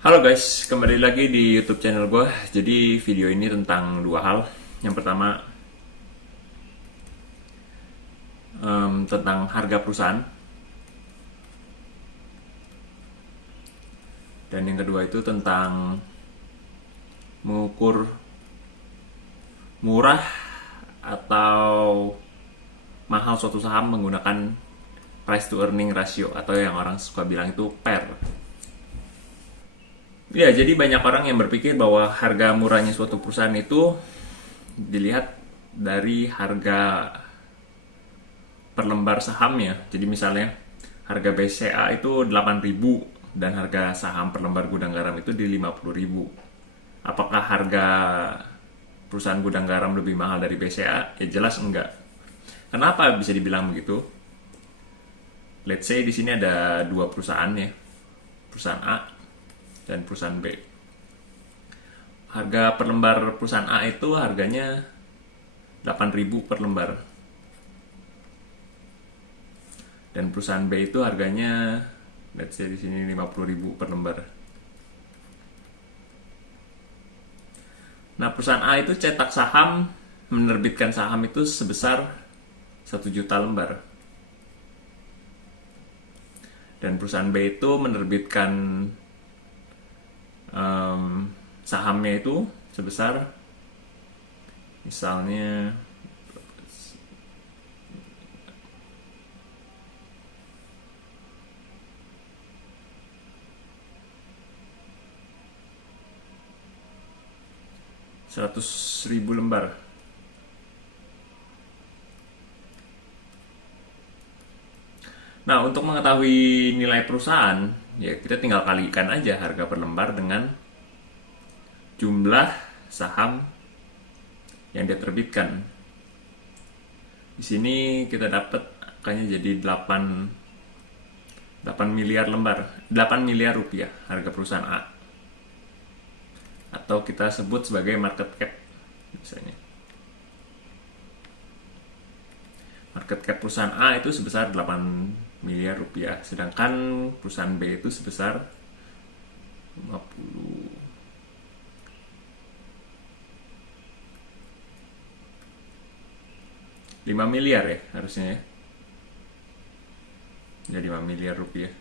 Halo guys, kembali lagi di YouTube channel gue. Jadi video ini tentang dua hal. Yang pertama tentang harga perusahaan, dan yang kedua itu tentang mengukur murah atau mahal suatu saham menggunakan price to earning ratio atau yang orang suka bilang itu PER. Ya, jadi banyak orang yang berpikir bahwa harga murahnya suatu perusahaan itu dilihat dari harga per lembar sahamnya. Jadi misalnya harga BCA itu 8.000 dan harga saham per lembar Gudang Garam itu di 50.000. Apakah harga perusahaan Gudang Garam lebih mahal dari BCA? Ya jelas enggak. Kenapa bisa dibilang begitu? Let's say di sini ada dua perusahaan ya. Perusahaan A dan perusahaan B. Harga per lembar perusahaan A itu harganya 8.000 per lembar. Dan perusahaan B itu harganya let's say di sini 50.000 per lembar. Nah, perusahaan A itu cetak saham, menerbitkan saham itu sebesar 1 juta lembar. Dan perusahaan B itu menerbitkan sahamnya itu sebesar misalnya 100.000 lembar. Nah, untuk mengetahui nilai perusahaan, ya kita tinggal kalikan aja harga per lembar dengan jumlah saham yang diterbitkan. Di sini kita dapat angkanya jadi 8 miliar lembar, 8 miliar rupiah harga perusahaan A. Atau kita sebut sebagai market cap misalnya. Market cap perusahaan A itu sebesar 8 miliar rupiah, sedangkan perusahaan B itu sebesar 5 miliar ya harusnya ya. Jadi 5 miliar rupiah.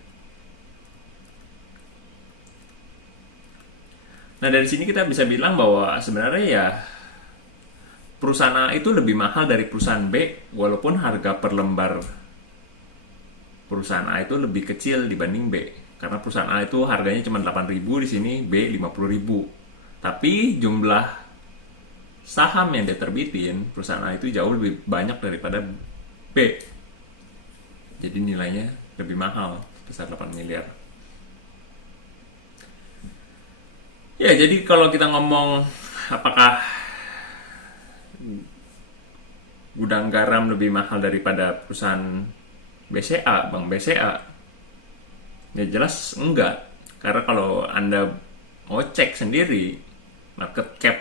Nah, dari sini kita bisa bilang bahwa sebenarnya ya perusahaan A itu lebih mahal dari perusahaan B, walaupun harga per lembar perusahaan A itu lebih kecil dibanding B. Karena perusahaan A itu harganya cuma 8.000, di sini B 50.000. Tapi jumlah saham yang diterbitin perusahaan A itu jauh lebih banyak daripada B. Jadi nilainya lebih mahal, sebesar 8 miliar. Ya, jadi kalau kita ngomong apakah Gudang Garam lebih mahal daripada perusahaan BCA, Bank BCA, ya jelas enggak. Karena kalau Anda mau cek sendiri, market cap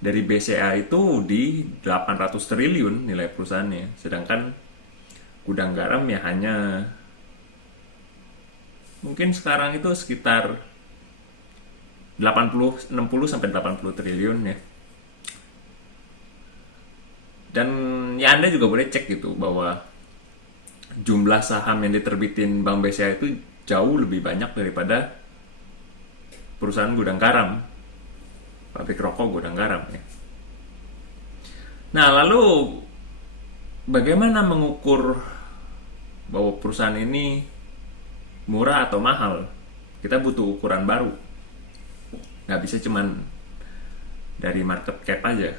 dari BCA itu di 800 triliun nilai perusahaannya. Sedangkan Gudang Garam ya hanya mungkin sekarang itu sekitar 60 sampai 80 triliun ya. Dan ya Anda juga boleh cek gitu bahwa jumlah saham yang diterbitin Bank BCA itu jauh lebih banyak daripada perusahaan Gudang Garam, pabrik rokok Gudang Garam ya. Nah, lalu bagaimana mengukur bahwa perusahaan ini murah atau mahal? Kita butuh ukuran baru. Nggak bisa cuman dari market cap aja.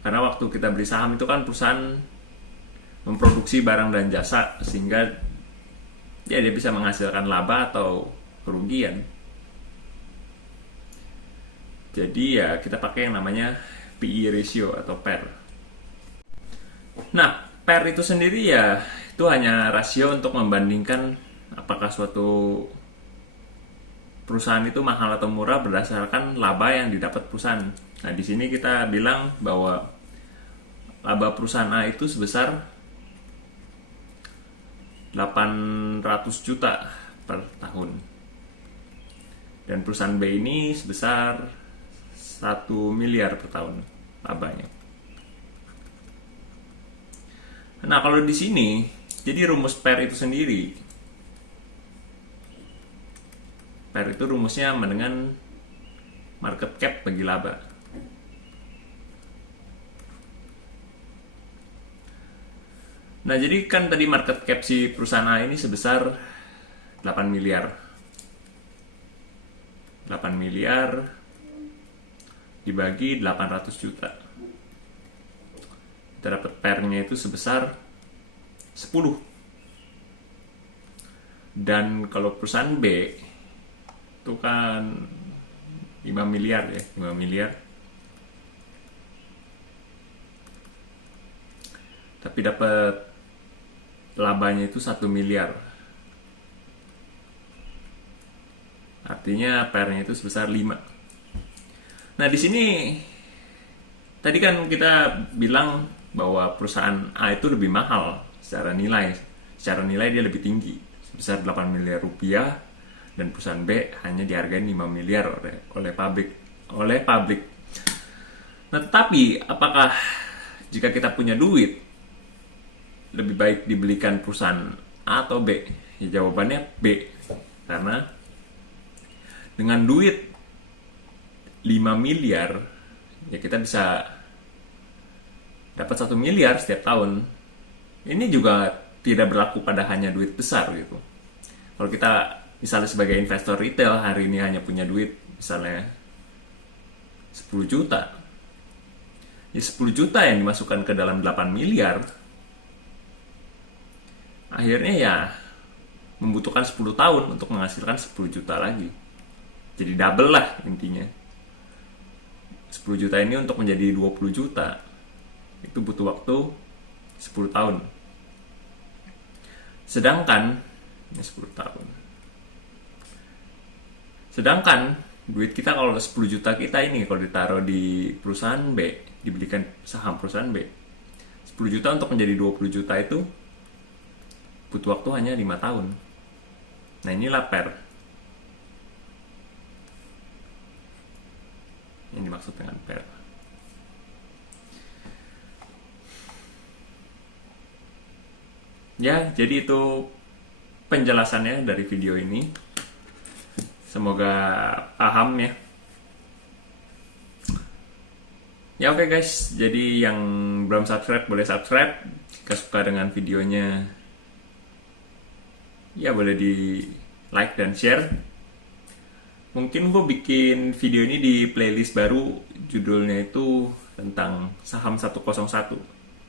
Karena waktu kita beli saham itu kan perusahaan memproduksi barang dan jasa, sehingga ya dia bisa menghasilkan laba atau kerugian. Jadi ya kita pakai yang namanya PE ratio atau PER. Nah, PER itu sendiri ya itu hanya rasio untuk membandingkan apakah suatu perusahaan itu mahal atau murah berdasarkan laba yang didapat perusahaan. Nah, di sini kita bilang bahwa laba perusahaan A itu sebesar 800 juta per tahun. Dan perusahaan B ini sebesar 1 miliar per tahun labanya. Nah, kalau di sini, jadi rumus PER itu sendiri. PER itu rumusnya sama dengan market cap bagi laba. Nah, jadi kan tadi market cap si perusahaan A ini sebesar 8 miliar. 8 miliar dibagi 800 juta. Kita dapat PER-nya itu sebesar 10. Dan kalau perusahaan B itu kan 5 miliar ya, 5 miliar. Tapi dapat labanya itu 1 miliar. Artinya PR-nya itu sebesar 5. Nah, di sini tadi kan kita bilang bahwa perusahaan A itu lebih mahal secara nilai. Secara nilai dia lebih tinggi, sebesar 8 miliar rupiah, dan perusahaan B hanya dihargai 5 miliar oleh pabrik. Nah, tetapi apakah jika kita punya duit lebih baik dibelikan perusahaan A atau B? Ya, jawabannya B. Karena dengan duit 5 miliar, ya kita bisa dapat 1 miliar setiap tahun. Ini juga tidak berlaku pada hanya duit besar gitu. Kalau kita misalnya sebagai investor retail hari ini hanya punya duit misalnya 10 juta. Ya 10 juta yang dimasukkan ke dalam 8 miliar, akhirnya ya membutuhkan 10 tahun untuk menghasilkan 10 juta lagi. Jadi double lah intinya. 10 juta ini untuk menjadi 20 juta itu butuh waktu 10 tahun. Sedangkan ini 10 tahun. Sedangkan duit kita kalau 10 juta kita ini kalau ditaruh di perusahaan B, dibelikan saham perusahaan B, 10 juta untuk menjadi 20 juta itu butuh waktu hanya 5 tahun. Nah, inilah PER yang dimaksud dengan PER. Ya, jadi itu penjelasannya dari video ini. Semoga paham ya. Ya oke guys, jadi yang belum subscribe boleh subscribe. Jika suka dengan videonya, ya boleh di like dan share. Mungkin gue bikin video ini di playlist baru, judulnya itu tentang saham 101,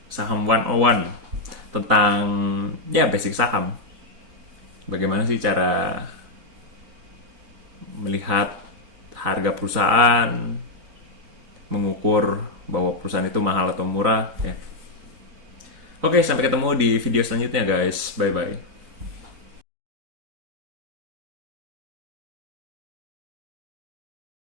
saham 101, tentang ya basic saham. Bagaimana sih cara melihat harga perusahaan, mengukur bahwa perusahaan itu mahal atau murah ya. Oke, sampai ketemu di video selanjutnya guys. Bye bye.